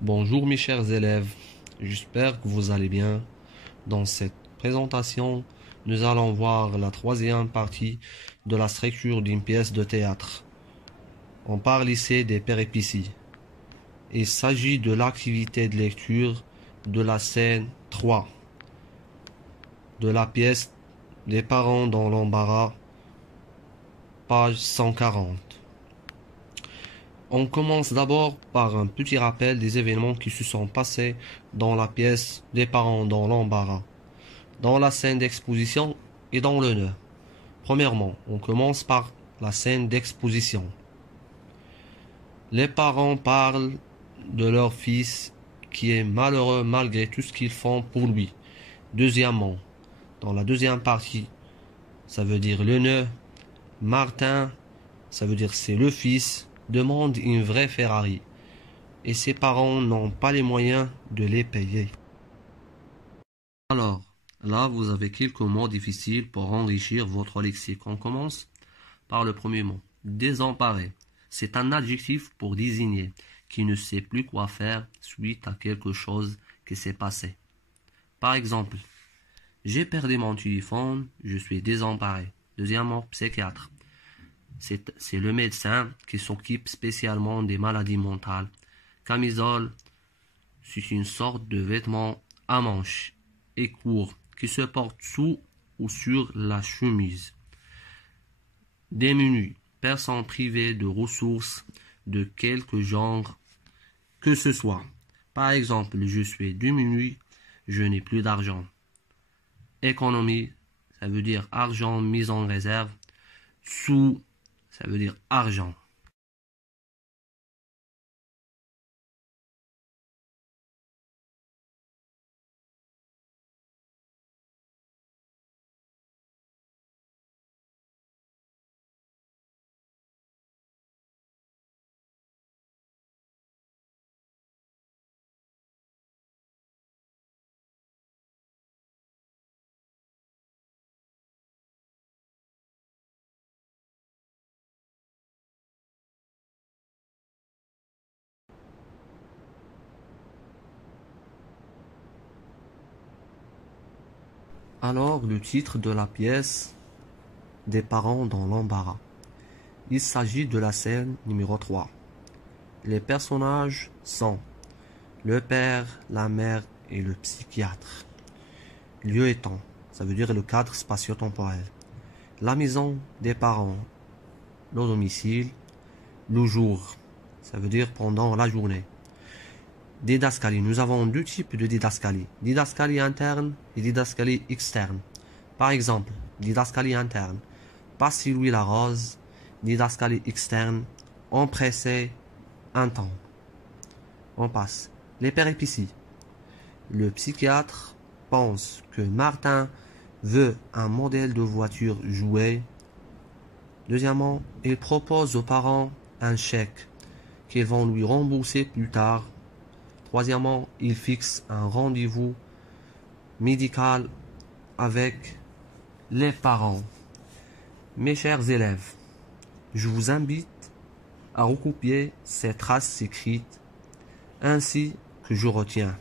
Bonjour mes chers élèves, j'espère que vous allez bien. Dans cette présentation, nous allons voir la troisième partie de la structure d'une pièce de théâtre. On parle ici des péripéties. Il s'agit de l'activité de lecture de la scène 3 de la pièce des parents dans l'embarras, page 140. On commence d'abord par un petit rappel des événements qui se sont passés dans la pièce des parents dans l'embarras, dans la scène d'exposition et dans le nœud. Premièrement, on commence par la scène d'exposition. Les parents parlent de leur fils qui est malheureux malgré tout ce qu'ils font pour lui. Deuxièmement, dans la deuxième partie, ça veut dire le nœud, Martin, ça veut dire c'est le fils, demande une vraie Ferrari et ses parents n'ont pas les moyens de les payer. Alors, là vous avez quelques mots difficiles pour enrichir votre lexique. On commence par le premier mot, désemparé. C'est un adjectif pour désigner qui ne sait plus quoi faire suite à quelque chose qui s'est passé. Par exemple, j'ai perdu mon téléphone, je suis désemparé. Deuxièmement, psychiatre. C'est le médecin qui s'occupe spécialement des maladies mentales. Camisole, c'est une sorte de vêtement à manches et court qui se porte sous ou sur la chemise. Démuni, personne privée de ressources de quelque genre que ce soit. Par exemple, je suis démuni, je n'ai plus d'argent. Économie, ça veut dire argent mis en réserve. Sous, ça veut dire argent. Alors, le titre de la pièce des parents dans l'embarras. Il s'agit de la scène numéro 3. Les personnages sont le père, la mère et le psychiatre. Lieu et temps, ça veut dire le cadre spatio-temporel. La maison des parents, le domicile, le jour, ça veut dire pendant la journée. Didascalie, nous avons deux types de didascalie. Didascalie interne et didascalie externe. Par exemple, didascalie interne, passe Louis la rose, didascalie externe, empressé, un temps. On passe. Les péripéties. Le psychiatre pense que Martin veut un modèle de voiture jouet. Deuxièmement, il propose aux parents un chèque qu'ils vont lui rembourser plus tard. Troisièmement, il fixe un rendez-vous médical avec les parents. Mes chers élèves, je vous invite à recopier ces traces écrites ainsi que je retiens.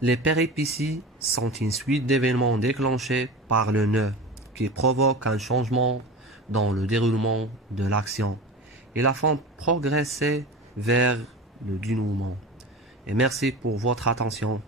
Les péripéties sont une suite d'événements déclenchés par le nœud qui provoquent un changement dans le déroulement de l'action et la font progresser vers le dénouement. Et merci pour votre attention.